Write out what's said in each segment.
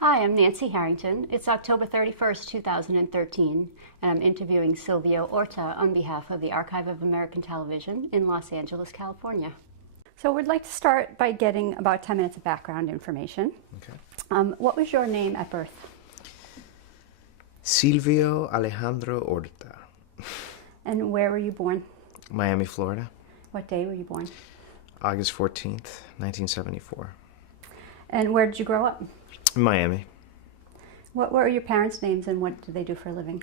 Hi, I'm Nancy Harrington. It's October 31st, 2013, and I'm interviewing Silvio Horta on behalf of the Archive of American Television in Los Angeles, California. So we'd like to start by getting about 10 minutes of background information. Okay. What was your name at birth? Silvio Alejandro Horta. And where were you born? Miami, Florida. What day were you born? August 14th, 1974. And where did you grow up? Miami. What were your parents' names and what do they do for a living?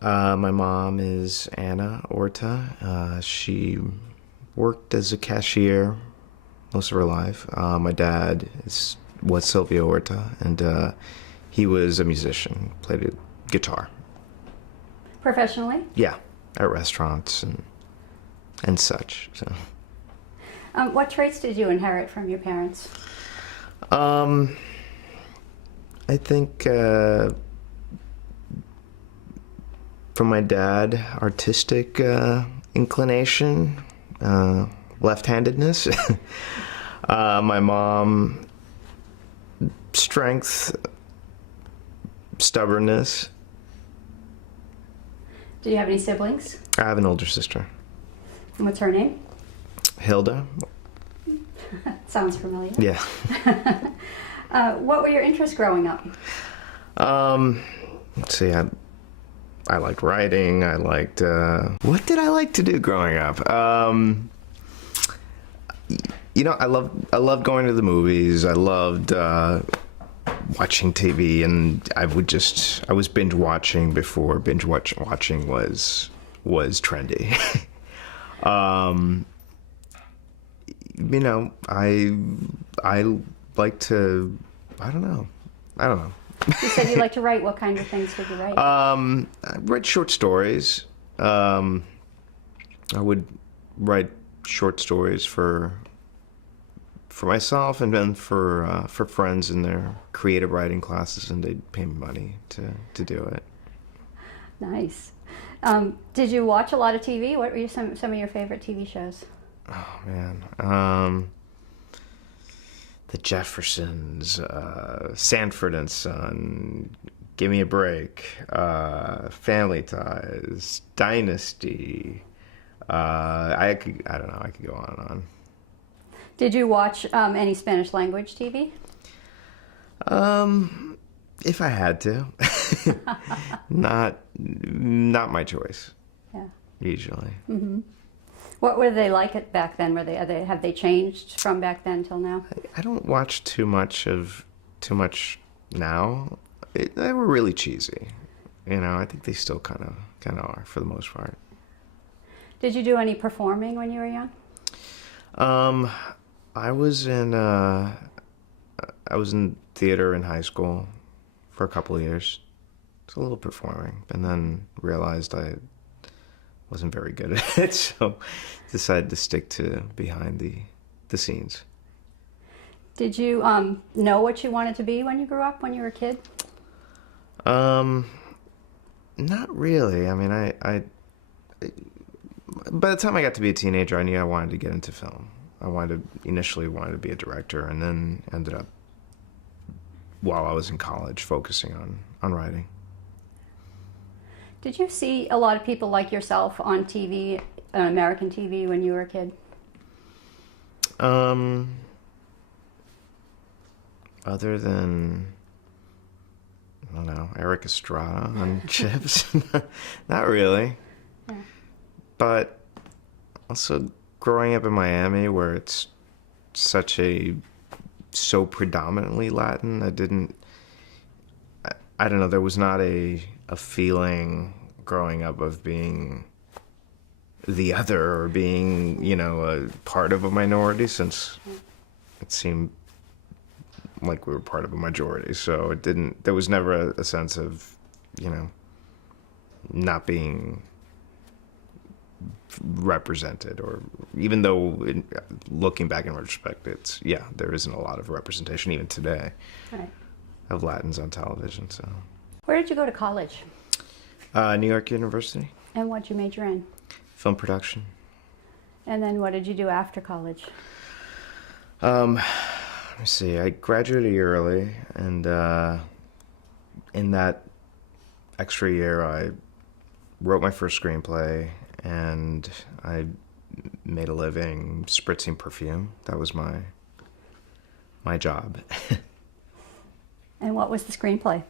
My mom is Anna Horta. She worked as a cashier most of her life. My dad was Silvio Horta, and he was a musician, played a guitar. Professionally? Yeah, at restaurants and such. So. What traits did you inherit from your parents? I think from my dad, artistic inclination, left-handedness. My mom, strength, stubbornness. Do you have any siblings? I have an older sister. And what's her name? Hilda. Sounds familiar. Yeah. What were your interests growing up? Let's see. I liked writing. I liked. What did I like to do growing up? I loved going to the movies. I loved watching TV, and I was binge watching before binge watching was trendy. I like to. I don't know. You said you like to write. What kind of things would you write? I read short stories. I would write short stories for myself and then for friends in their creative writing classes, and they'd pay me money to do it. Nice. Did you watch a lot of TV? What were some of your favorite TV shows? Oh man. The Jeffersons, Sanford and Son, Give Me a Break, Family Ties, Dynasty. I could go on and on. Did you watch any Spanish language TV? If I had to. Not my choice. Yeah. Usually. Mm-hmm. What were they like it back then? Have they changed from back then till now? I don't watch too much now. They were really cheesy. I think they still kind of are for the most part. Did you do any performing when you were young? I was in theater in high school for a couple of years. It's a little performing, and then realized I wasn't very good at it, so decided to stick to behind the scenes. Did you know what you wanted to be when you grew up, when you were a kid? Not really. I mean, I by the time I got to be a teenager, I knew I wanted to get into film. Initially wanted to be a director, and then ended up, while I was in college, focusing on writing. Did you see a lot of people like yourself on TV, American TV, when you were a kid? Other than, I don't know, Eric Estrada on Chips? Not really. Yeah. But also growing up in Miami, where it's so predominantly Latin, I don't know, there was not a feeling growing up of being the other or being, a part of a minority, since it seemed like we were part of a majority. So there was never a sense of, not being represented, or even though looking back in retrospect, there isn't a lot of representation even today. Right. Of Latins on television. So, where did you go to college? New York University. And what did you major in? Film production. And then what did you do after college? let me see. I graduated early, and in that extra year, I wrote my first screenplay, and I made a living spritzing perfume. That was my job. And what was the screenplay?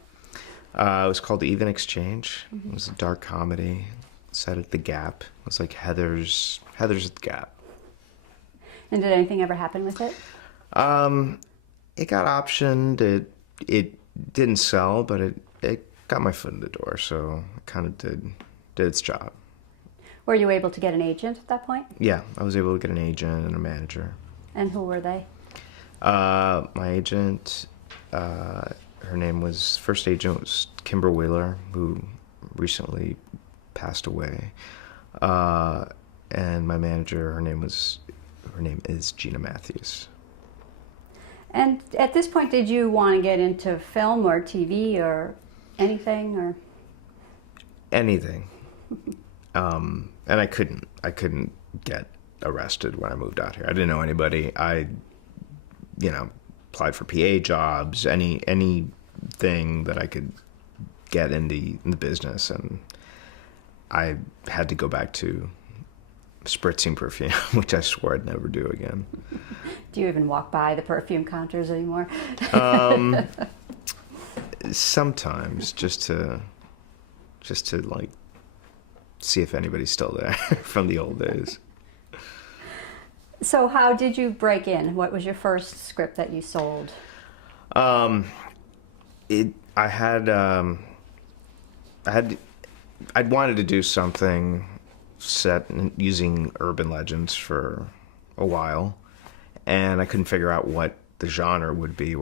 It was called Even Exchange. It was a dark comedy set at the Gap. It was like Heather's at the Gap. And did anything ever happen with it? It got optioned. It didn't sell, but it got my foot in the door, so it kind of did its job. Were you able to get an agent at that point? Yeah, I was able to get an agent and a manager. And who were they? My agent, her name was, first agent was Kimber Wheeler, who recently passed away. And my manager, her name is Gina Matthews. And at this point, did you want to get into film or TV or anything, or? Anything. And I couldn't get arrested when I moved out here. I didn't know anybody. I, applied for PA jobs, anything that I could get in the business, and I had to go back to spritzing perfume, which I swore I'd never do again. Do you even walk by the perfume counters anymore? Sometimes, just to like see if anybody's still there from the old days. So how did you break in? What was your first script that you sold? I'd wanted to do something set using urban legends for a while, and I couldn't figure out what the genre would be,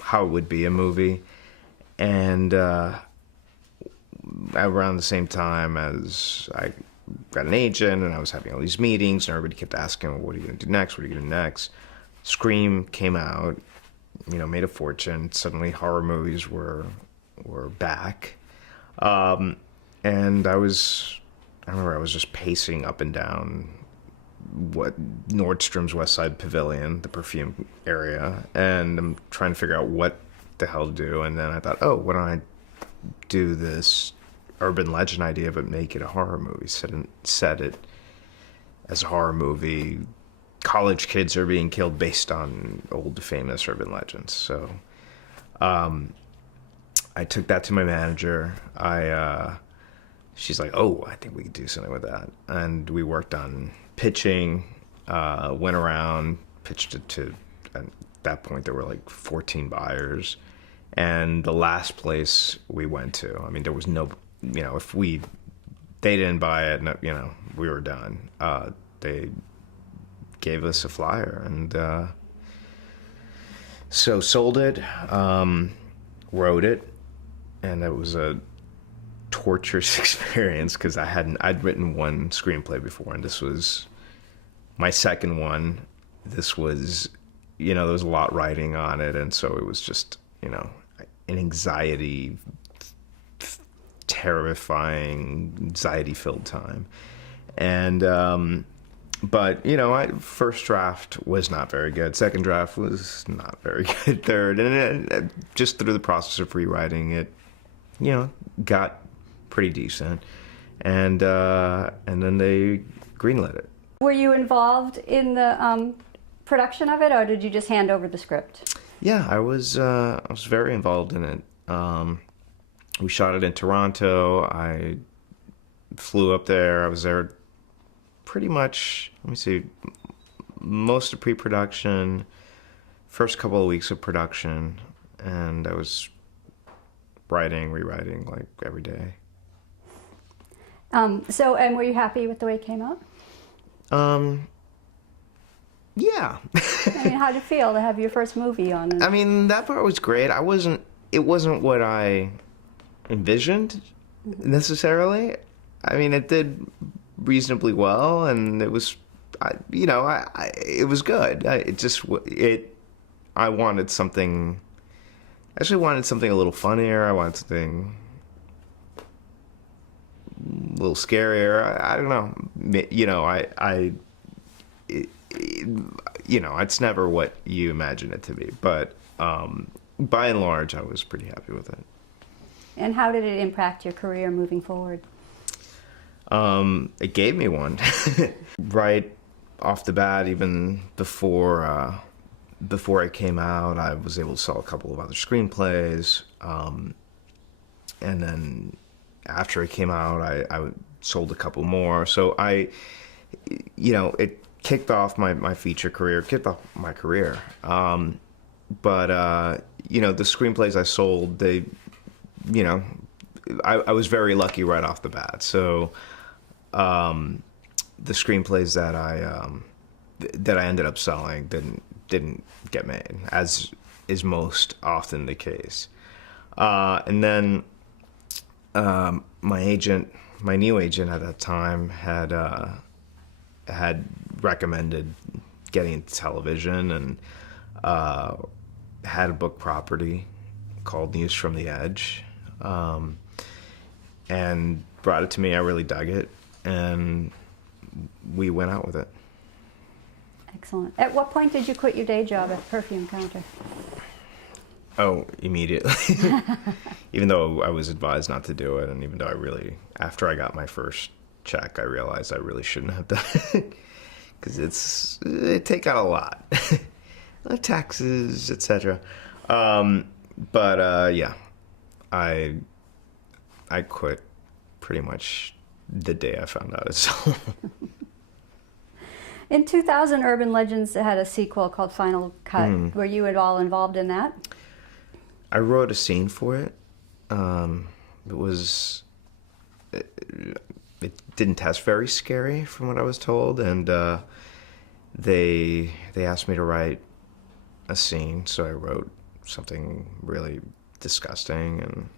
how it would be a movie. And around the same time as I got an agent and I was having all these meetings, and everybody kept asking, well, what are you going to do next? What are you going to do next? Scream came out, made a fortune. Suddenly horror movies were back. And I remember I was just pacing up and down Nordstrom's West Side Pavilion, the perfume area, and I'm trying to figure out what the hell to do. And then I thought, oh, why don't I do this urban legend idea but make it a horror movie, set it as a horror movie. College kids are being killed based on old famous urban legends. So I took that to my manager. She's like, oh, I think we could do something with that. And we worked on pitching, went around, pitched it to, at that point there were like 14 buyers. And the last place we went to, there was no, if they didn't buy it, we were done. They gave us a flyer, and so sold it, wrote it, and it was a torturous experience because I'd written one screenplay before, and this was my second one. This was, there was a lot riding on it, and so it was just, an terrifying, anxiety-filled time. And but first draft was not very good. Second draft was not very good. Third, and just through the process of rewriting it, got pretty decent. And then they greenlit it. Were you involved in the production of it, or did you just hand over the script? Yeah, I was very involved in it. We shot it in Toronto. I flew up there. I was there pretty much, most of pre-production, first couple of weeks of production, and I was writing, rewriting like every day. And were you happy with the way it came out? Yeah. How'd it feel to have your first movie on it? That part was great. It wasn't what I envisioned necessarily. It did reasonably well, and it was, it was good. I wanted something. Actually, wanted something a little funnier. I wanted something a little scarier. I don't know. it's never what you imagine it to be. But by and large, I was pretty happy with it. And how did it impact your career moving forward? It gave me one right off the bat. Even before it came out, I was able to sell a couple of other screenplays, and then after it came out, I sold a couple more. So it kicked off my feature career, kicked off my career. But the screenplays I sold, I was very lucky right off the bat. So the screenplays that I ended up selling didn't get made, as is most often the case. And then my new agent at that time had recommended getting into television, and had a book property called News from the Edge, and brought it to me. I really dug it, and we went out with it. Excellent. At what point did you quit your day job at Perfume Counter? Oh, immediately. Even though I was advised not to do it, and even though after I got my first check, I realized I really shouldn't have done it, because they take out a lot, like taxes, etc. Yeah, I quit pretty much the day I found out it's sold. In 2000, Urban Legends had a sequel called Final Cut. Were you at all involved in that? I wrote a scene for it. It didn't test very scary from what I was told, and they asked me to write a scene, so I wrote something really disgusting, and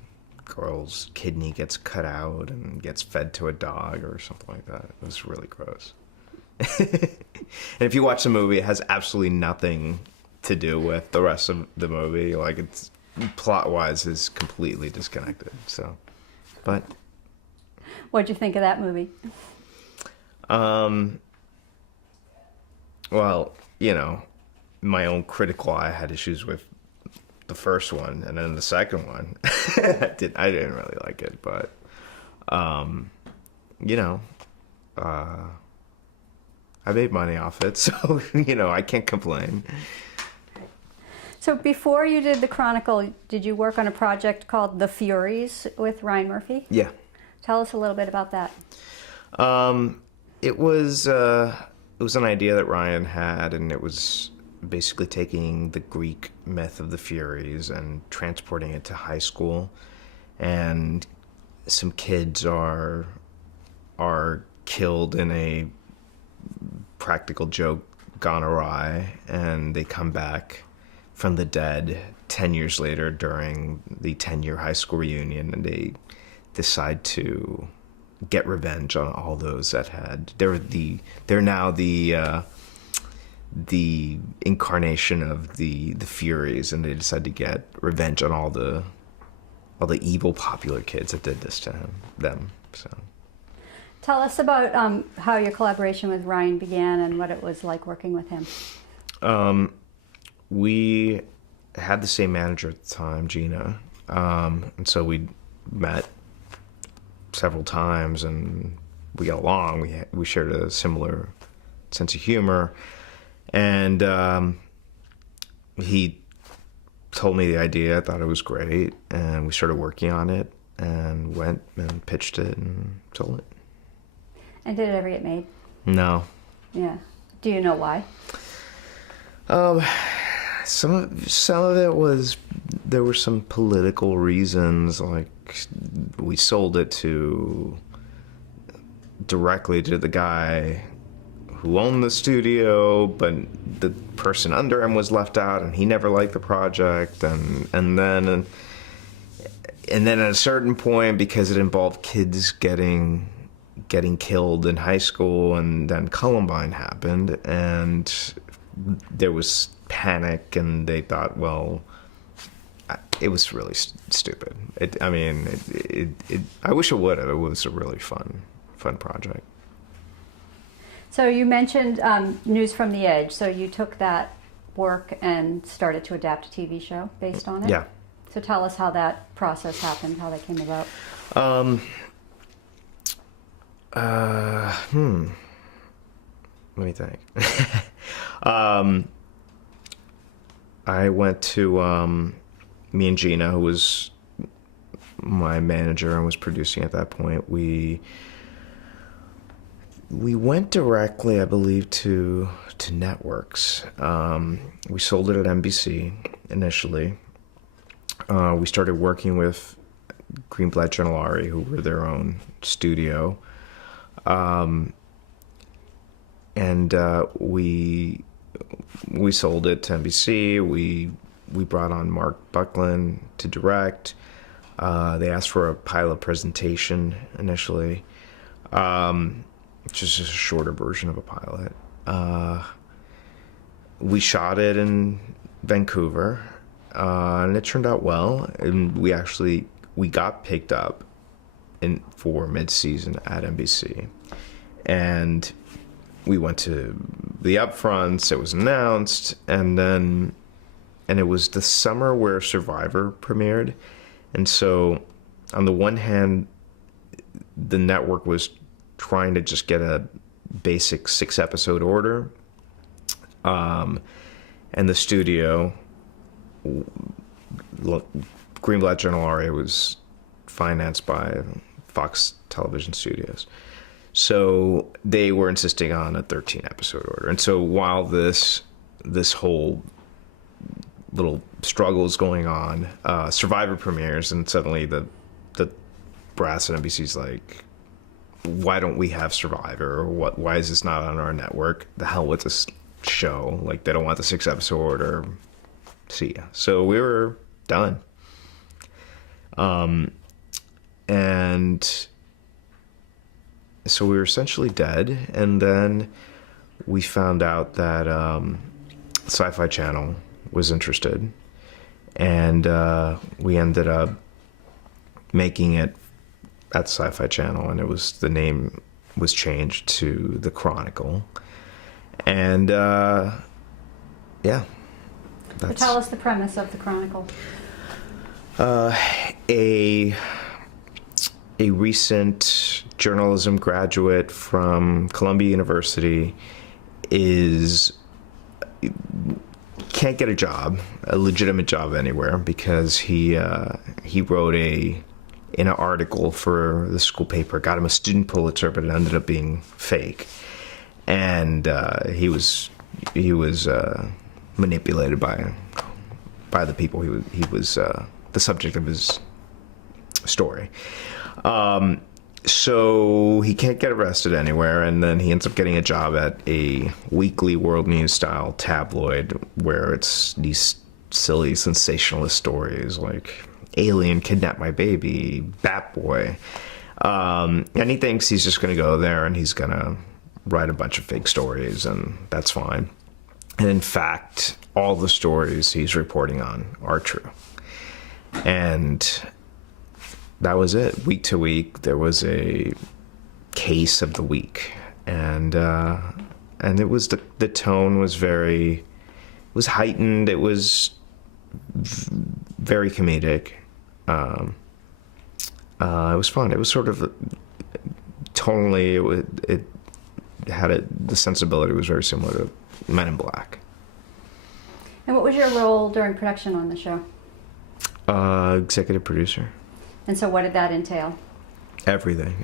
girl's kidney gets cut out and gets fed to a dog or something like that. It was really gross. And if you watch the movie, it has absolutely nothing to do with the rest of the movie. Like, it's plot-wise is completely disconnected. So, but what'd you think of that movie? Well, my own critical eye had issues with the first one, and then the second one, I didn't really like it, but I made money off it, so I can't complain. So before you did The Chronicle, did you work on a project called The Furies with Ryan Murphy? Yeah. Tell us a little bit about that. It was an idea that Ryan had, and it was basically taking the Greek myth of the Furies and transporting it to high school, and some kids are killed in a practical joke gone awry, and they come back from the dead 10 years later during the 10-year high school reunion, and they decide to get revenge on all those that had. They're now the incarnation of the Furies, and they decide to get revenge on all the evil popular kids that did this to them. So. Tell us about how your collaboration with Ryan began and what it was like working with him. We had the same manager at the time, Gina, and so we met several times, and we got along. We shared a similar sense of humor, and he told me the idea. I thought it was great, and we started working on it, and went and pitched it and sold it. And did it ever get made? No. Yeah. Do you know why? Some of it was, there were some political reasons, like we sold it directly to the guy who owned the studio, but the person under him was left out, and he never liked the project, and then at a certain point, because it involved kids getting killed in high school, and then Columbine happened, and there was panic, and they thought, well, it was really stupid. I wish it would have. It was a really fun project. So you mentioned News from the Edge. So you took that work and started to adapt a TV show based on it? Yeah. So tell us how that process happened, how that came about. Let me think. I went to me and Gina, who was my manager and was producing at that point. We went directly, I believe, to networks. We sold it at NBC initially. We started working with Greenblatt Gentilari, who were their own studio. And we sold it to NBC. We brought on Mark Buckland to direct. They asked for a pilot presentation initially, which is just a shorter version of a pilot. We shot it in Vancouver, and it turned out well. And we got picked up for mid-season at NBC, and we went to the upfronts. It was announced, and it was the summer where Survivor premiered. And so on the one hand, the network was trying to just get a basic 6-episode order, and the studio, Greenblatt Gentilari, was financed by Fox Television Studios. So they were insisting on a 13-episode order. And so while this whole little struggle is going on, Survivor premieres, and suddenly the brass at NBC's like, why don't we have Survivor? Or why is this not on our network? The hell with this show. Like, they don't want the 6-episode order. See ya. So we were done. And so we were essentially dead, and then we found out that Sci-Fi Channel was interested, and we ended up making it at Sci-Fi Channel, and the name was changed to The Chronicle, and yeah. So tell us the premise of The Chronicle. A recent journalism graduate from Columbia University can't get a legitimate job anywhere, because he wrote in an article for the school paper, got him a student Pulitzer, but it ended up being fake, and he was manipulated by the people he was the subject of his story. So he can't get arrested anywhere, and then he ends up getting a job at a weekly world news style tabloid where it's these silly sensationalist stories like alien kidnapped my baby, Bat Boy, and he thinks he's just going to go there and he's going to write a bunch of fake stories, and that's fine. And in fact, all the stories he's reporting on are true. And that was it. Week to week, there was a case of the week, and it was the tone was heightened. It was very comedic. It was fun. It was sort of tonally. It had the sensibility was very similar to Men in Black. And what was your role during production on the show? Executive producer. And so what did that entail? Everything.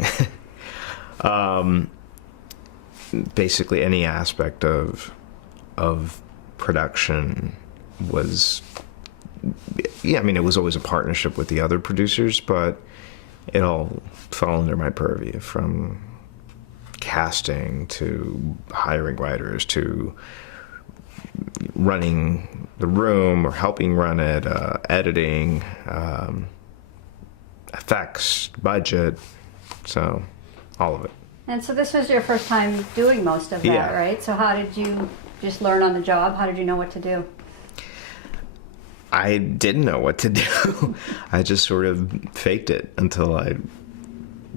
Basically any aspect of production was, yeah, I mean, it was always a partnership with the other producers, but it all fell under my purview, from casting to hiring writers to running the room or helping run it, editing, effects, budget, so all of it. And so this was your first time doing most of that, Yeah. right? So how did you just learn on the job? How did you know what to do? I didn't know what to do. I just sort of faked it until I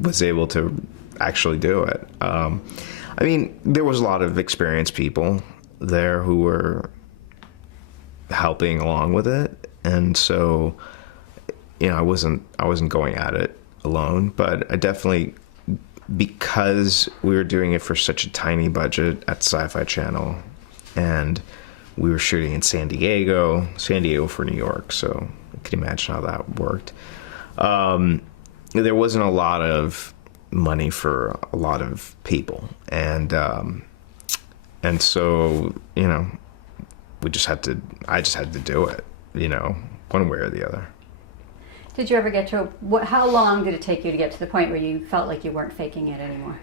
was able to actually do it. I I mean, there was a lot of experienced people there who were helping along with it, and so, you know, I wasn't going at it alone, but I definitely, because we were doing it for such a tiny budget at Sci-Fi Channel, and we were shooting in San Diego for New York, so you can imagine how that worked. There wasn't a lot of money for a lot of people, and so, you know, I just had to do it, you know, one way or the other. Did you ever get to how long did it take you to get to the point where you felt like you weren't faking it anymore?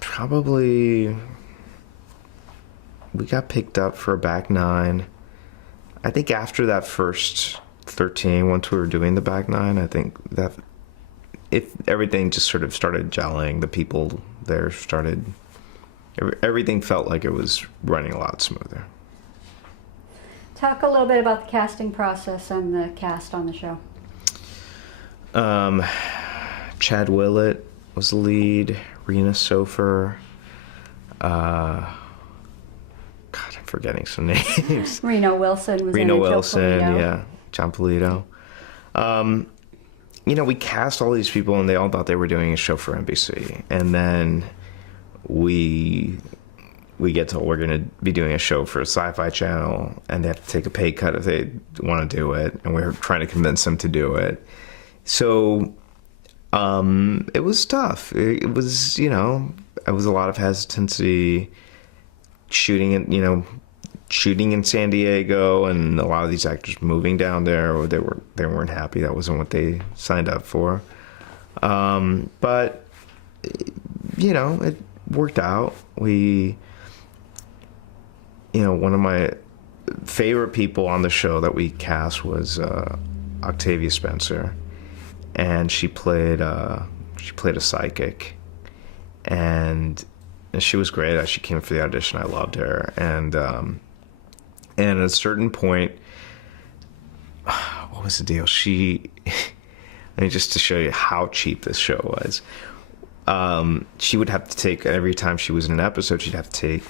Probably, we got picked up for a back 9. I think after that first 13, once we were doing the back 9, I think that everything just sort of started gelling. The people there everything felt like it was running a lot smoother. Talk a little bit about the casting process and the cast on the show. Chad Willett was the lead. Rena Sofer. God, I'm forgetting some names. Reno Wilson was Reno in it. Wilson, yeah. John Polito. You know, we cast all these people, and they all thought they were doing a show for NBC. And then we get told we're going to be doing a show for a Sci-Fi Channel, and they have to take a pay cut if they want to do it, and we're trying to convince them to do it. So it was tough. It was, you know, it was a lot of hesitancy shooting in San Diego, and a lot of these actors moving down there, or they weren't happy. That wasn't what they signed up for. But you know, it worked out. One of my favorite people on the show that we cast was Octavia Spencer, and she played a psychic, and she was great. She came for the audition. I loved her, and at a certain point, what was the deal? Just to show you how cheap this show was, she would have to take, every time she was in an episode, she'd have to take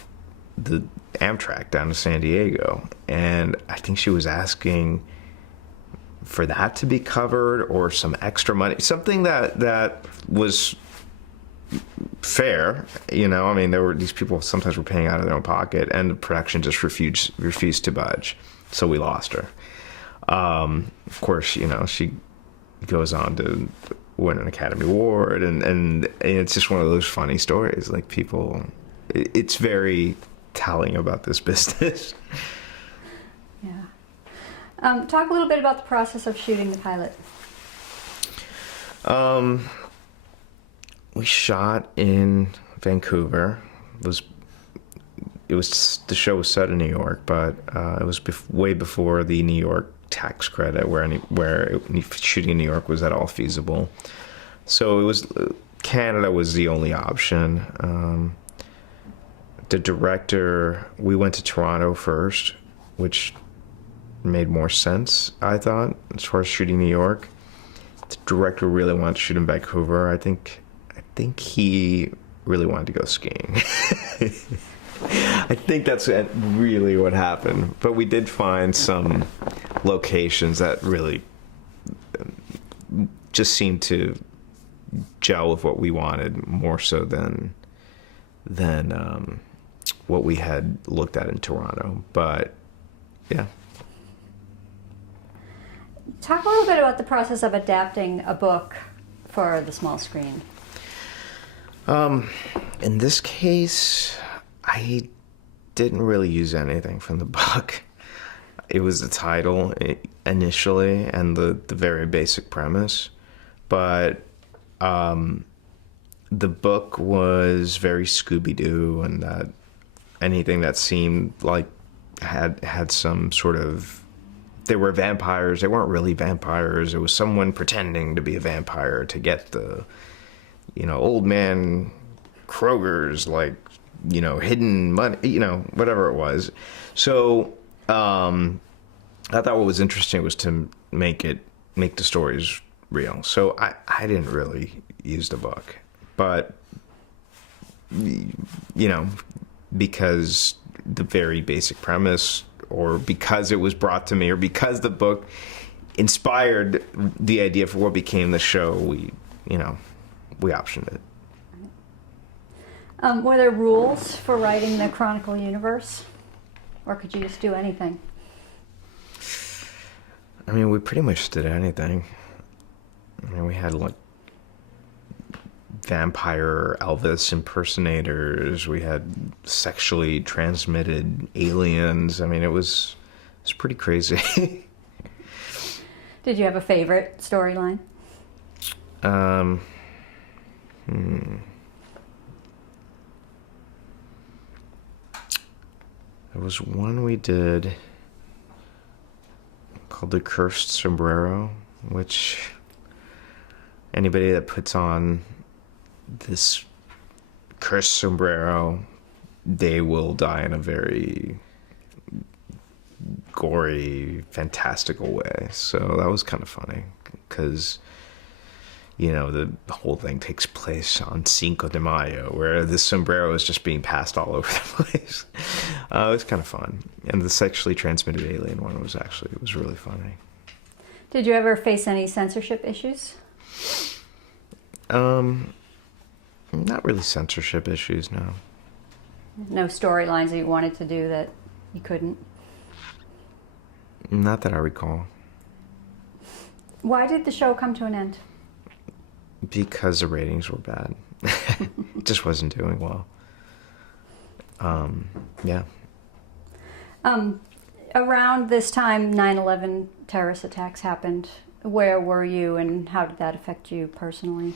the Amtrak down to San Diego, and I think she was asking for that to be covered or some extra money, something that was fair, you know. I mean, these people sometimes were paying out of their own pocket, and the production just refused to budge, so we lost her. Of course, you know, she goes on to win an Academy Award, and it's just one of those funny stories. Like, people, it's very telling about this business. Yeah. Talk a little bit about the process of shooting the pilot. We shot in Vancouver. The show was set in New York, but it was way before the New York tax credit, where shooting in New York was at all feasible. So it was Canada was the only option. The director, we went to Toronto first, which made more sense, I thought, as far as shooting New York. The director really wanted to shoot in Vancouver. I think he really wanted to go skiing. I think that's really what happened. But we did find some locations that really just seemed to gel with what we wanted, more so than what we had looked at in Toronto. But yeah. Talk a little bit about the process of adapting a book for the small screen. In this case, I didn't really use anything from the book. It was the title initially and the very basic premise, but the book was very Scooby-Doo, and that anything that seemed like had some sort of, they were vampires. They weren't really vampires. It was someone pretending to be a vampire to get the, old man Kroger's, hidden money, whatever it was. So I thought what was interesting was to make the stories real. So I didn't really use the book, but you know, because the very basic premise, or because it was brought to me, or because the book inspired the idea for what became the show, we optioned it. Were there rules for writing the Chronicle universe, or could you just do anything? I mean, we pretty much did anything. I mean, we had like vampire Elvis impersonators. We had sexually transmitted aliens. I mean, it was pretty crazy. Did you have a favorite storyline? There was one we did called The Cursed Sombrero, which anybody that puts on this cursed sombrero, they will die in a very gory, fantastical way. So that was kind of funny because, the whole thing takes place on Cinco de Mayo, where this sombrero is just being passed all over the place. It was kind of fun. And the sexually transmitted alien one was really funny. Did you ever face any censorship issues? Not really censorship issues, no. No storylines that you wanted to do that you couldn't? Not that I recall. Why did the show come to an end? Because the ratings were bad. It just wasn't doing well. Yeah. Around this time, 9/11 terrorist attacks happened. Where were you, and how did that affect you personally?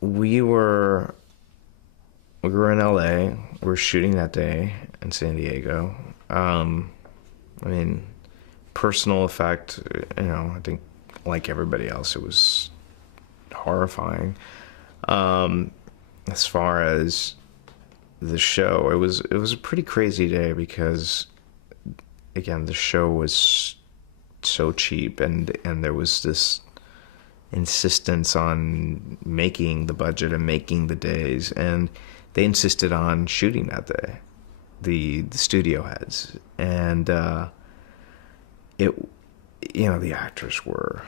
We were in LA. We were shooting that day in San Diego. I mean, personal effect, I think like everybody else, it was horrifying. As far as the show, it was a pretty crazy day because, again, the show was so cheap, and there was this insistence on making the budget and making the days, and they insisted on shooting that day, the studio heads, and the actors were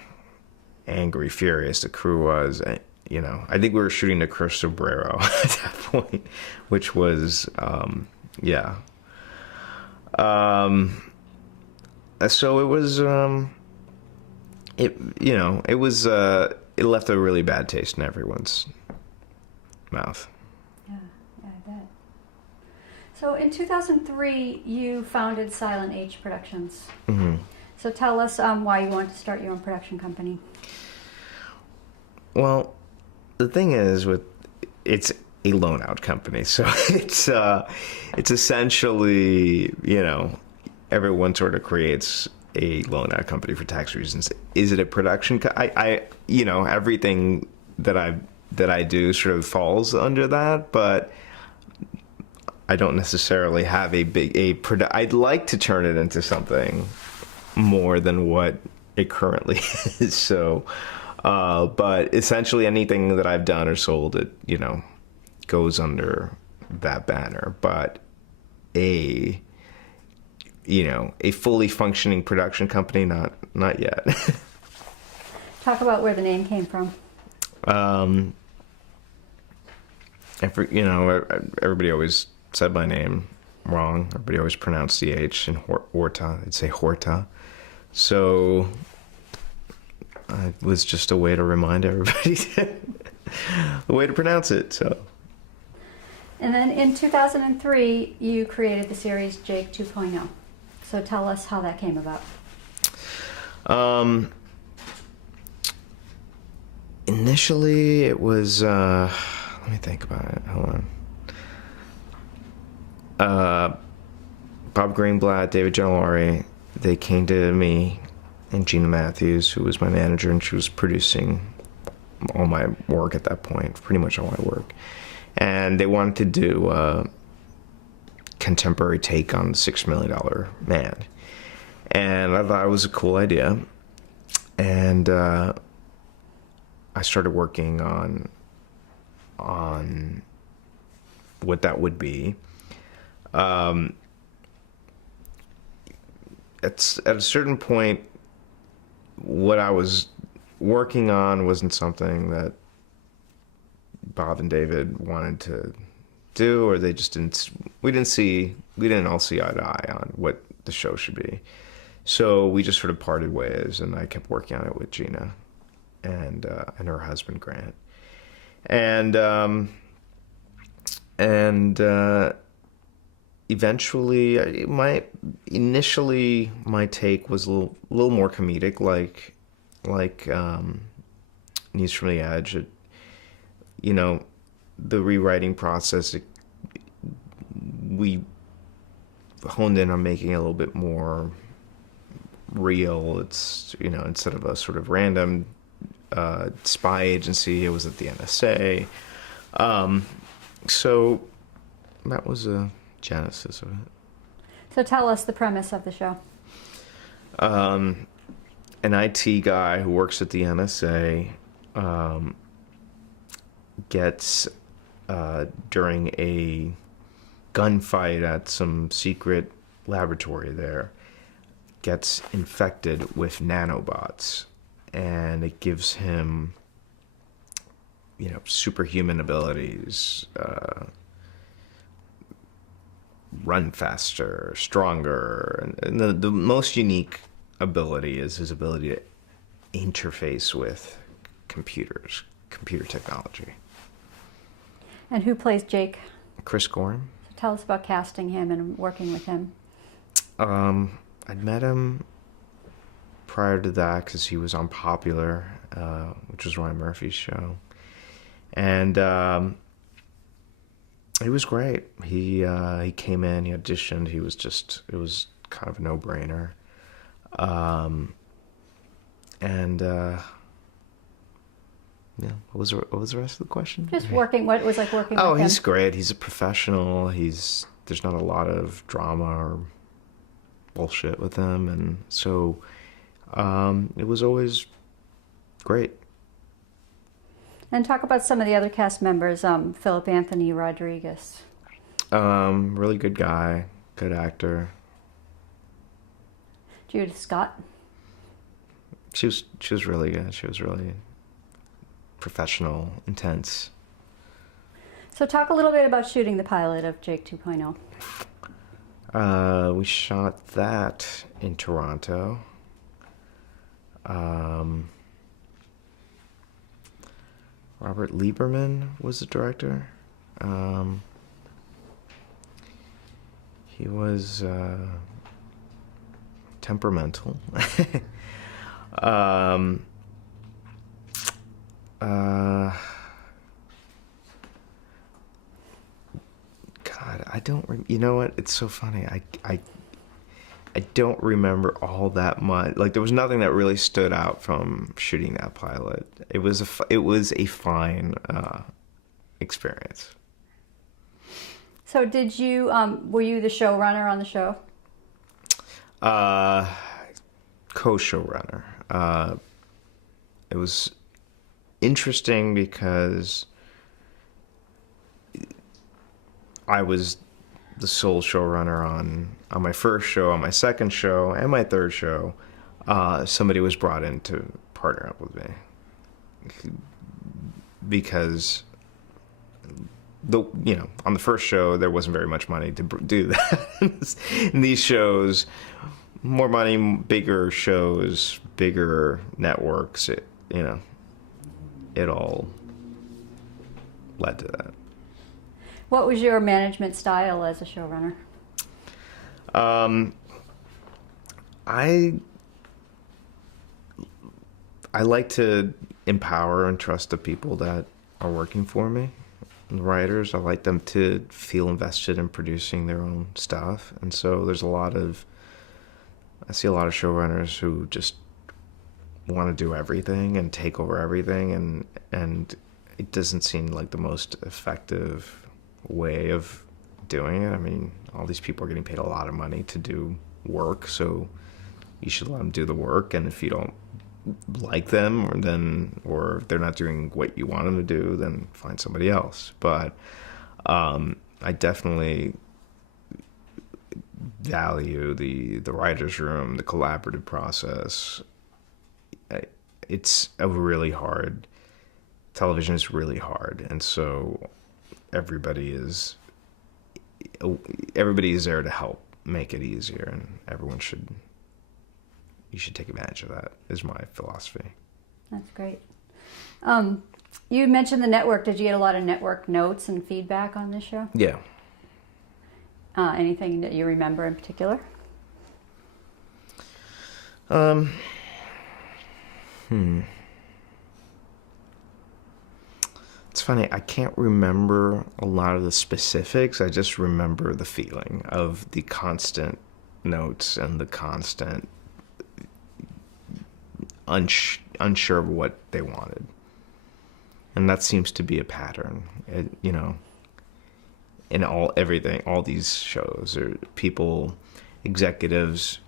angry, furious, the crew was, I think we were shooting The Cursed Sombrero at that point, which was so it was it left a really bad taste in everyone's mouth. Yeah, I bet. So in 2003, you founded Silent H Productions. Mm-hmm. So tell us why you wanted to start your own production company. Well, the thing is, it's a loan out company, so it's essentially, everyone sort of creates a loan out company for tax reasons. Is it a production? Everything that I do sort of falls under that, but I don't necessarily have I'd like to turn it into something more than what it currently is. So, but essentially anything that I've done or sold, it, goes under that banner. But a fully functioning production company, not yet. Talk about where the name came from. Everybody always said my name wrong. Everybody always pronounced the H in Horta. They'd say Horta. So it was just a way to remind everybody the way to pronounce it. So. And then in 2003, you created the series Jake 2.0. So tell us how that came about. Initially, it was, let me think about it. Hold on. Bob Greenblatt, David January, they came to me, and Gina Matthews, who was my manager, and she was producing all my work at that point, pretty much all my work. And they wanted to do a contemporary take on the $6 Million Man. And I thought it was a cool idea. And I started working on on what that would be. At a certain point, what I was working on wasn't something that Bob and David wanted to do, or they just didn't. We didn't all see eye to eye on what the show should be. So we just sort of parted ways, and I kept working on it with Gina and her husband Grant, and eventually, my take was a little more comedic, like News from the Edge. The rewriting process, we honed in on making it a little bit more real. It's, instead of a sort of random spy agency, it was at the NSA. So that was a genesis of it. So tell us the premise of the show. An IT guy who works at the NSA gets, during a gunfight at some secret laboratory there, gets infected with nanobots, and it gives him, superhuman abilities, run faster, stronger, and the most unique ability is his ability to interface with computers, computer technology. And who plays Jake? Chris Gorham. So tell us about casting him and working with him. I'd met him prior to that because he was on Popular, which was Ryan Murphy's show, and he was great. He came in, he auditioned. It was kind of a no-brainer. Yeah. What was the rest of the question? Just working. What it was like working with him? Oh, he's great. He's a professional. There's not a lot of drama or bullshit with him, and so it was always great. And talk about some of the other cast members. Philip Anthony Rodriguez. Really good guy, good actor. Judith Scott. She was really good. She was really professional, intense. So talk a little bit about shooting the pilot of Jake 2.0. We shot that in Toronto. Robert Lieberman was the director. He was temperamental. God, I don't. You know what? It's so funny. I don't remember all that much. Like, there was nothing that really stood out from shooting that pilot. It was a fine experience. So, did you? Were you the showrunner on the show? Co-showrunner. It was interesting because I was the sole showrunner on my first show, on my second show, and my third show. Somebody was brought in to partner up with me because on the first show there wasn't very much money to do that. In these shows, more money, bigger shows, bigger networks. It all led to that. What was your management style as a showrunner? I like to empower and trust the people that are working for me, the writers. I like them to feel invested in producing their own stuff, and so I see a lot of showrunners who just want to do everything and take over everything, and it doesn't seem like the most effective way of doing it. I mean, all these people are getting paid a lot of money to do work, so you should let them do the work, and if you don't like them, or if they're not doing what you want them to do, then find somebody else. But I definitely value the writer's room, the collaborative process. It's a really hard, television is really hard, and so everybody is there to help make it easier, and you should take advantage of that, is my philosophy. That's great. You mentioned the network. Did you get a lot of network notes and feedback on this show? Yeah. Anything that you remember in particular? It's funny, I can't remember a lot of the specifics. I just remember the feeling of the constant notes and the constant unsure of what they wanted. And that seems to be a pattern, in all these shows. Or executives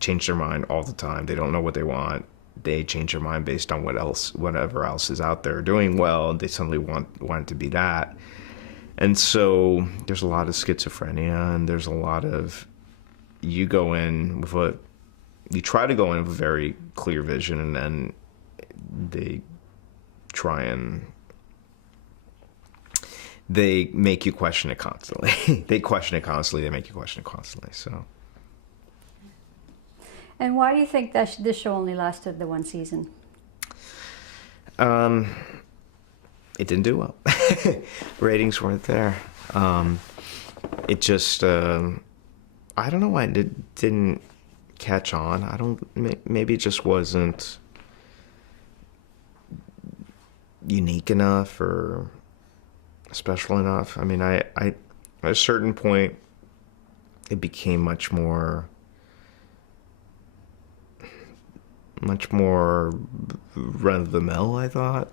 change their mind all the time. They don't know what they want. They change their mind based on whatever else is out there doing well, and they suddenly want it to be that. And so there's a lot of schizophrenia, and there's a lot of, you try to go in with a very clear vision, and then they make you question it constantly. They question it constantly. They make you question it constantly. So. And why do you think that this show only lasted the one season? It didn't do well. Ratings weren't there. It just, I don't know why it didn't catch on. Maybe it just wasn't unique enough or special enough. I mean, at a certain point, it became much more run of the mill, I thought.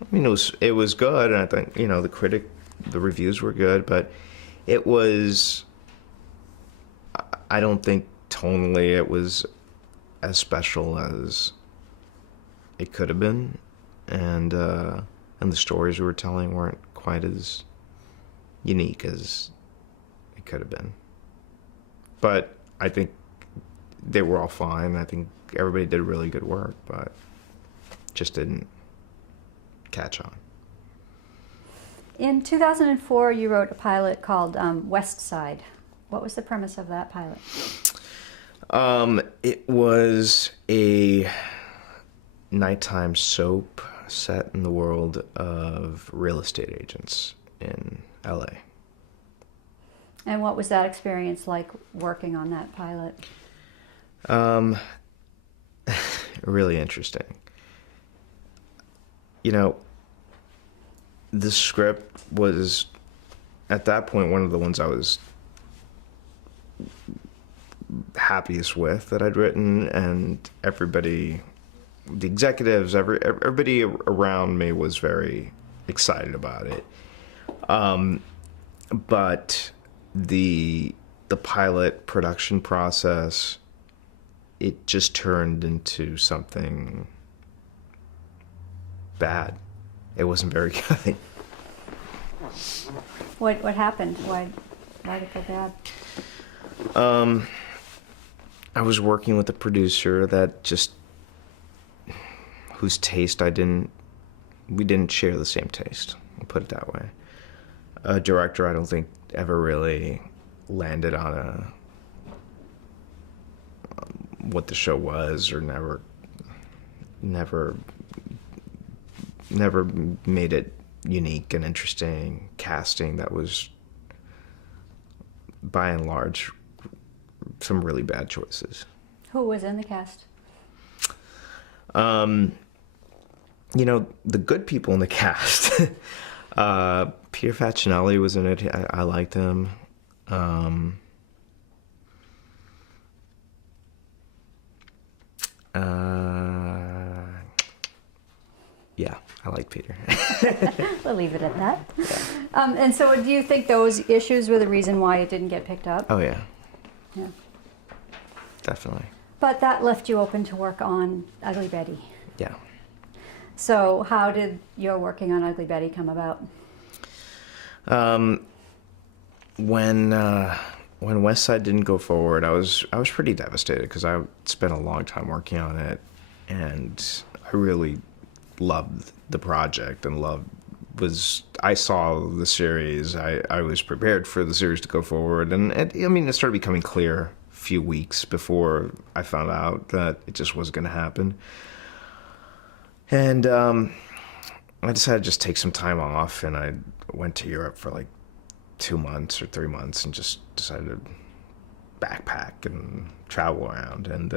I mean, it was good, and I think, the reviews were good, but it was, I don't think tonally it was as special as it could have been, and the stories we were telling weren't quite as unique as it could have been. But I think they were all fine. I think everybody did really good work, but just didn't catch on. In 2004, you wrote a pilot called West Side. What was the premise of that pilot? It was a nighttime soap set in the world of real estate agents in LA. And what was that experience like working on that pilot? Really interesting. The script was, at that point, one of the ones I was happiest with that I'd written, and everybody, the executives, everybody around me was very excited about it. But the pilot production process, it just turned into something bad. It wasn't very good. What happened? Why did it go bad? I was working with a producer whose taste we didn't share the same taste. I'll put it that way. A director I don't think ever really landed on what the show was, or never made it unique and interesting. Casting that was, by and large, some really bad choices. Who was in the cast? The good people in the cast. Peter Facinelli was in it. I liked him. Yeah, I like Peter. We'll leave it at that. Yeah. And so do you think those issues were the reason why it didn't get picked up? Oh, yeah. Yeah. Definitely. But that left you open to work on Ugly Betty. Yeah. So how did your working on Ugly Betty come about? When West Side didn't go forward, I was pretty devastated because I spent a long time working on it, and I really loved the project and I saw the series. I was prepared for the series to go forward, and it started becoming clear a few weeks before I found out that it just wasn't going to happen. And I decided to just take some time off, and I went to Europe for like 2 months or 3 months and just decided to backpack and travel around. And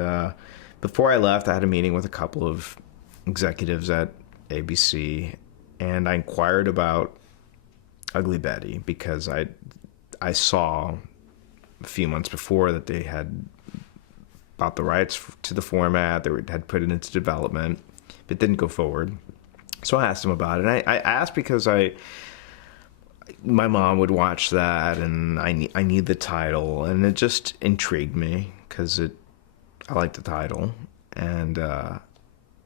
before I left, I had a meeting with a couple of executives at ABC, and I inquired about Ugly Betty because I saw a few months before that they had bought the rights to the format, they had put it into development, but didn't go forward. So I asked them about it. And I asked because my mom would watch that, and I need the title, and it just intrigued me because I liked the title, and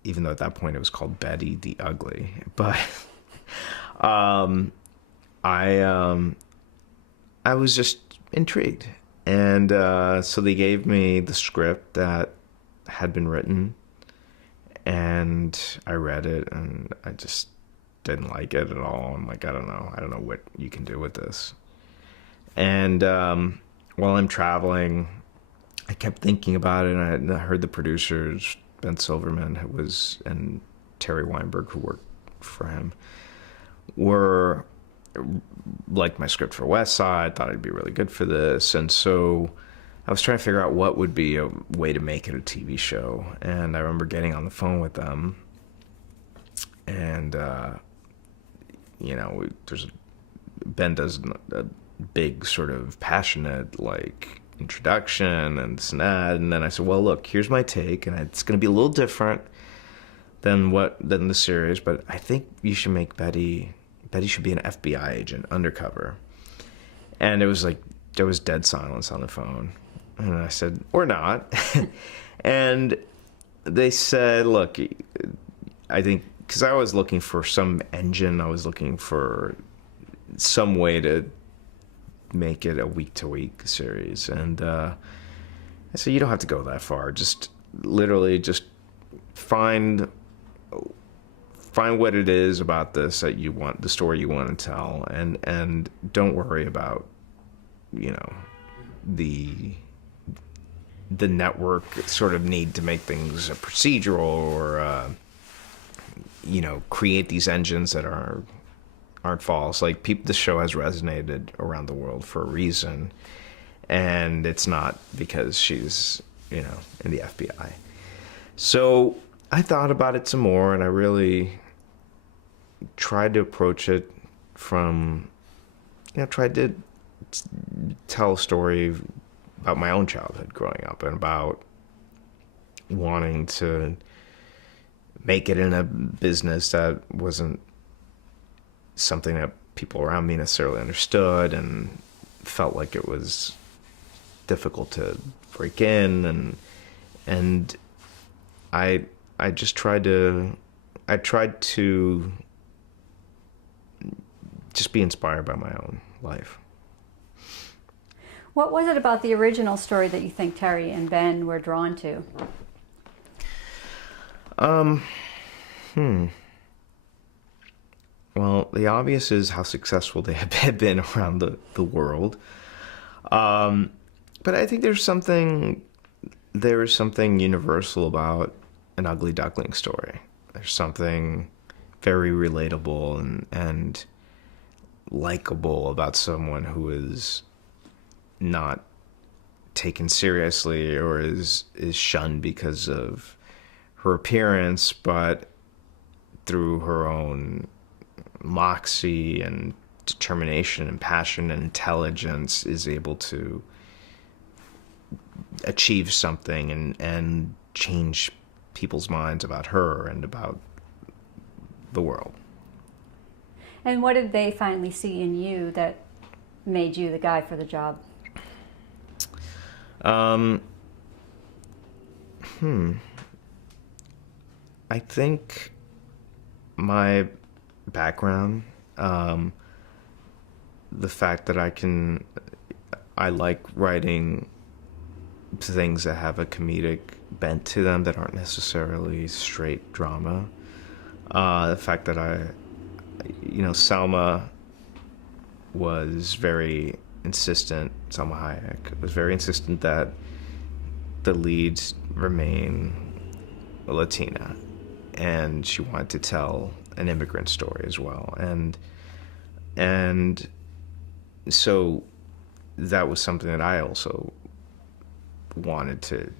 even though at that point it was called Betty the Ugly, but I was just intrigued, and so they gave me the script that had been written, and I read it, and I just didn't like it at all. I'm like, I don't know what you can do with this. And while I'm traveling, I kept thinking about it, and I heard the producers, Ben Silverman, and Terry Weinberg, who worked for him, were liked my script for West Side, thought I'd be really good for this, and so I was trying to figure out what would be a way to make it a TV show. And I remember getting on the phone with them, and Ben does a big sort of passionate like introduction and this and that, and then I said, well, look, here's my take, and it's going to be a little different than the series, but I think you should make Betty should be an FBI agent undercover. And it was like there was dead silence on the phone, and I said, or not. And they said, look, I think, because I was looking for some engine, I was looking for some way to make it a week-to-week series. And I said, you don't have to go that far. Just literally just find what it is about this that you want, the story you want to tell, and don't worry about, the network sort of need to make things a procedural or create these engines that aren't false. Like, the show has resonated around the world for a reason, and it's not because she's in the FBI. So I thought about it some more, and I really tried to approach it from, tried to tell a story about my own childhood growing up, and about wanting to make it in a business that wasn't something that people around me necessarily understood, and felt like it was difficult to break in, and I tried to just be inspired by my own life. What was it about the original story that you think Terry and Ben were drawn to? Well, the obvious is how successful they have been around the world. But I think there is something universal about an ugly duckling story. There's something very relatable and likable about someone who is not taken seriously or is shunned because of her appearance, but through her own moxie and determination and passion and intelligence is able to achieve something and change people's minds about her and about the world. And what did they finally see in you that made you the guy for the job? I think my background, the fact that I like writing things that have a comedic bent to them that aren't necessarily straight drama. The fact that Selma was very insistent, Selma Hayek was very insistent that the leads remain Latina, and she wanted to tell an immigrant story as well, and so that was something that I also wanted to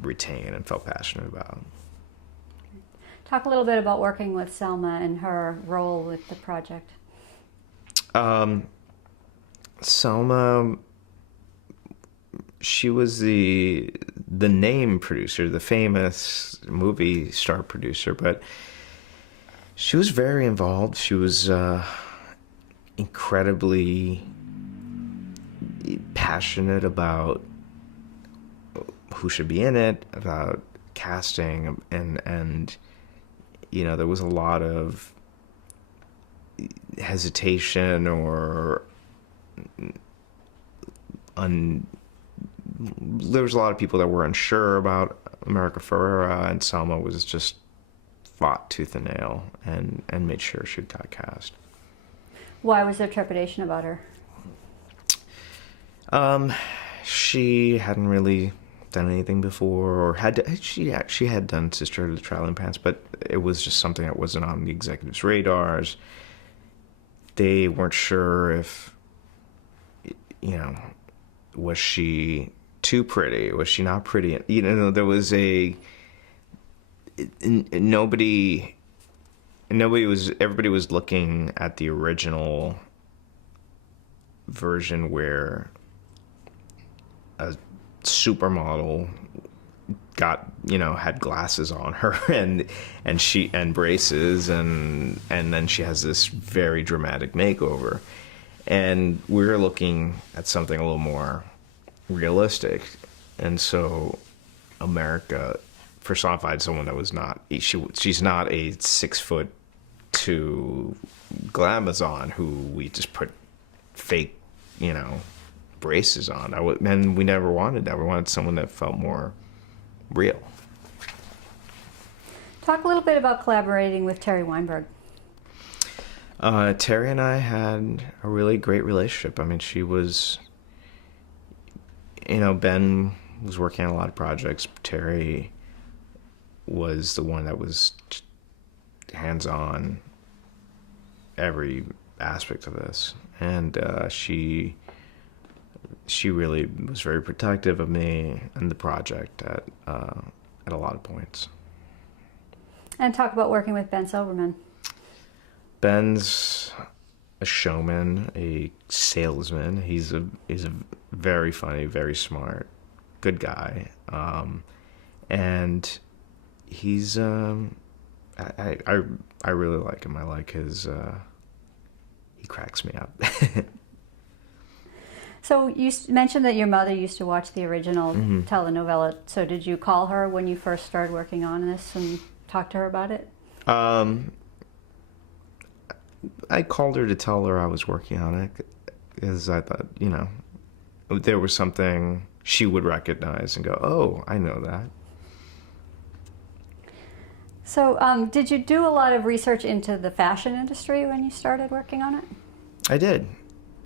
retain and felt passionate about. Talk a little bit about working with Selma and her role with the project. Selma, she was the name producer, the famous movie star producer, but she was very involved. She was incredibly passionate about who should be in it, about casting, and there was a lot of hesitation or there was a lot of people that were unsure about America Ferrera, and Selma was just fought tooth and nail and made sure she got cast. Why was there trepidation about her? She hadn't really done anything before, or she had done Sister of the Traveling Pants, but it was just something that wasn't on the executives' radars. They weren't sure if, was she too pretty? Was she not pretty? There was everybody was looking at the original version where a supermodel had glasses on her and braces and then she has this very dramatic makeover, and we're looking at something a little more realistic, and so America personified someone that was not she's not a 6'2" glamazon who we just put fake braces on. And we never wanted that. We wanted someone that felt more real. Talk a little bit about collaborating with Terry Weinberg. Terry and I had a really great relationship. I mean, she was, Ben was working on a lot of projects. Terry was the one that was hands-on every aspect of this. And she really was very protective of me and the project at a lot of points. And talk about working with Ben Silverman. Ben's a showman, a salesman. He's a very funny, very smart, good guy, and he's I really like him. I like his. He cracks me up. So you mentioned that your mother used to watch the original telenovela. So did you call her when you first started working on this and talk to her about it? I called her to tell her I was working on it because I thought, there was something she would recognize and go, oh, I know that. So did you do a lot of research into the fashion industry when you started working on it? I did.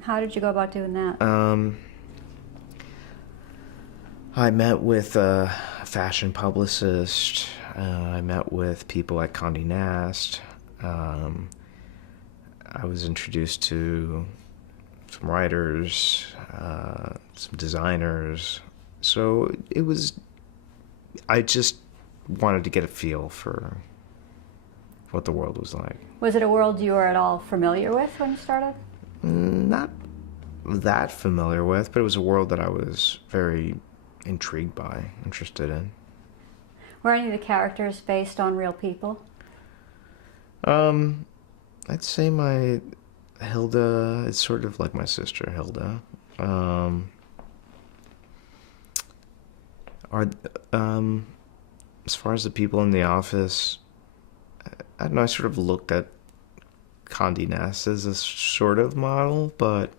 How did you go about doing that? I met with a fashion publicist. I met with people at Condé Nast. I was introduced to some writers, some designers. So I just wanted to get a feel for what the world was like. Was it a world you were at all familiar with when you started? Not that familiar with, but it was a world that I was very intrigued by, interested in. Were any of the characters based on real people? I'd say my Hilda is sort of like my sister Hilda. as far as the people in the office, I don't know, I sort of looked at Condé Nast as a sort of model, but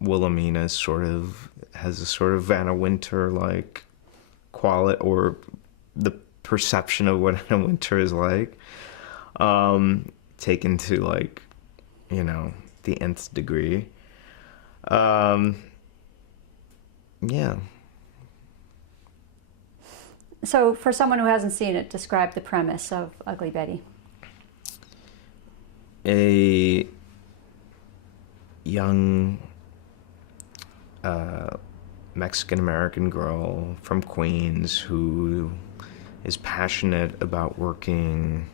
Wilhelmina sort of has a sort of Vanna Winter like quality, or the perception of what Anna Winter is like, taken to like, you know, the nth degree. Yeah. So for someone who hasn't seen it, describe the premise of Ugly Betty. A young Mexican-American girl from Queens who is passionate about working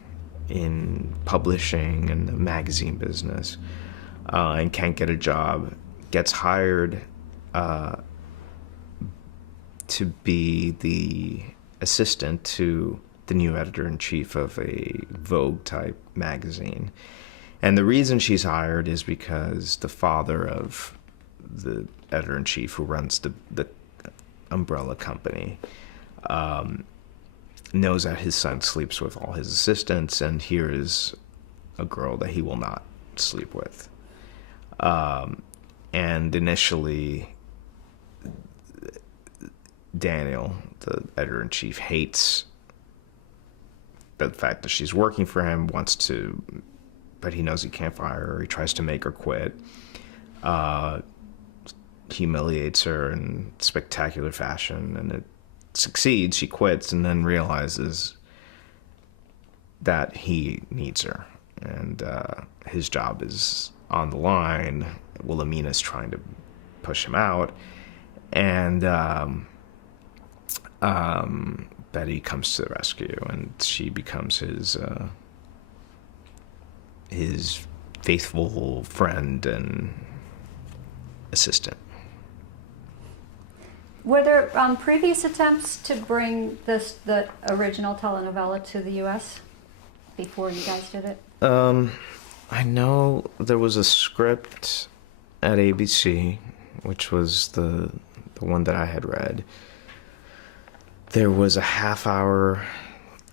in publishing and the magazine business, and can't get a job, gets hired to be the assistant to the new editor-in-chief of a Vogue-type magazine. And the reason she's hired is because the father of the editor-in-chief, who runs the umbrella company, knows that his son sleeps with all his assistants, and here is a girl that he will not sleep with. And initially, Daniel, the editor-in-chief, hates the fact that she's working for him, but he knows he can't fire her. He tries to make her quit, humiliates her in spectacular fashion, and it succeeds. She quits and then realizes that he needs her, and his job is on the line. Wilhelmina's trying to push him out, and Betty comes to the rescue, and she becomes his faithful friend and assistant. Were there previous attempts to bring the original telenovela to the U.S. before you guys did it? I know there was a script at ABC, which was the one that I had read. There was a half hour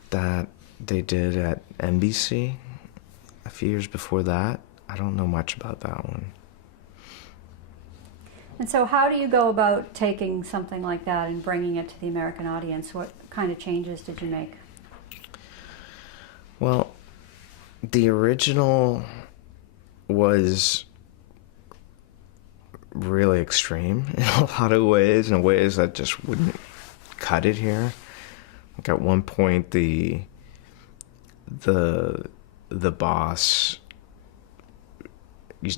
that they did at NBC a few years before that. I don't know much about that one. And so how do you go about taking something like that and bringing it to the American audience? What kind of changes did you make? Well, the original was really extreme in a lot of ways, in ways that just wouldn't cut it here. Like at one point, the boss,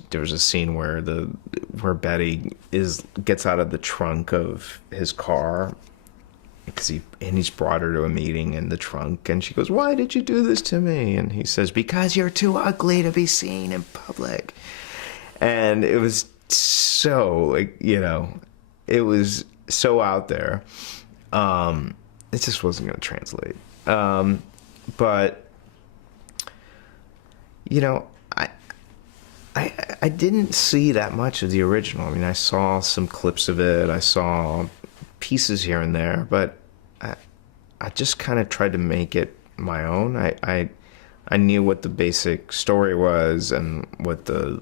there was a scene where Betty gets out of the trunk of his car because he's brought her to a meeting in the trunk, and she goes, "Why did you do this to me?" And he says, "Because you're too ugly to be seen in public." And it was so, like, you know, it was so out there. It just wasn't going to translate. But you know, I didn't see that much of the original. I mean, I saw some clips of it. I saw pieces here and there, but I just kind of tried to make it my own. I knew what the basic story was and what the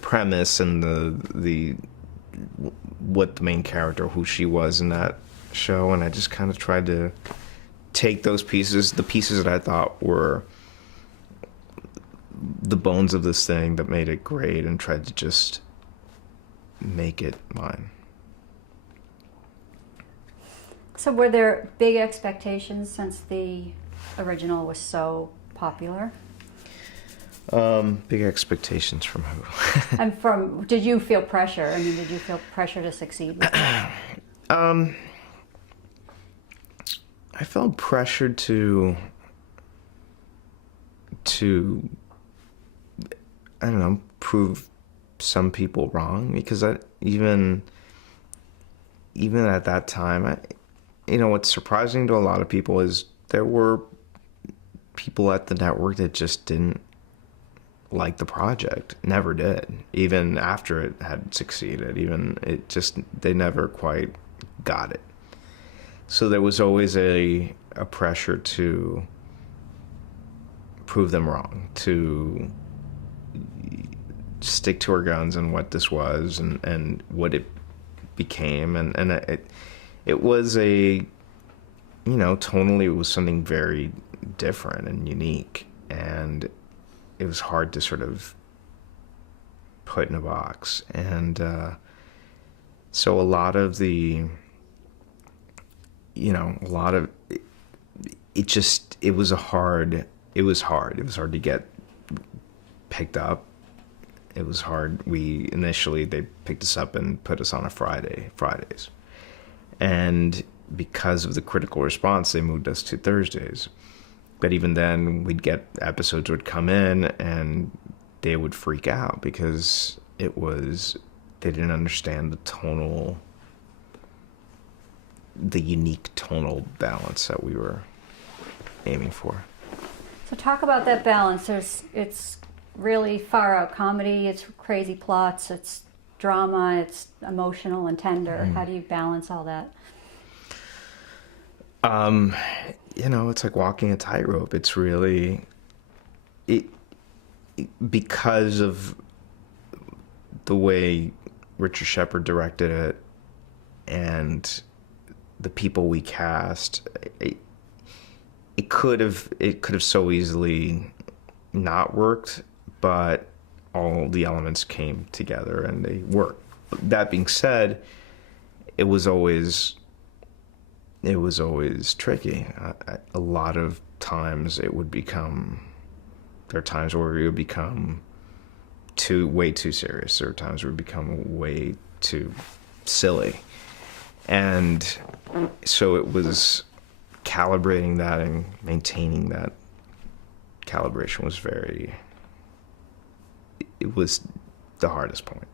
premise and what the main character, who she was in that show, and I just kind of tried to take those pieces, the pieces that I thought were the bones of this thing that made it great, and tried to just make it mine. So were there big expectations since the original was so popular? Big expectations from who? And did you feel pressure? I mean, did you feel pressure to succeed with it? I felt pressured to I don't know, prove some people wrong, because even at that time, what's surprising to a lot of people is there were people at the network that just didn't like the project, never did, even after it had succeeded. They never quite got it. So there was always a pressure to prove them wrong, to stick to our guns and what this was and what it became. And it was tonally it was something very different and unique. And it was hard to sort of put in a box. And so a lot of it was hard to get picked up. It was hard. They picked us up and put us on a Fridays. And because of the critical response, they moved us to Thursdays. But even then, episodes would come in and they would freak out because they didn't understand the unique tonal balance that we were aiming for. So talk about that balance. It's really far out comedy, it's crazy plots, it's drama, it's emotional and tender. How do you balance all that? It's like walking a tightrope. It's really because of the way Richard Shepard directed it and the people we cast. It could have so easily not worked, but all the elements came together and they worked. That being said, it was always tricky. A lot of times there are times where it would become way too serious. There are times where it would become way too silly. And so it was calibrating that and maintaining that calibration was the hardest point.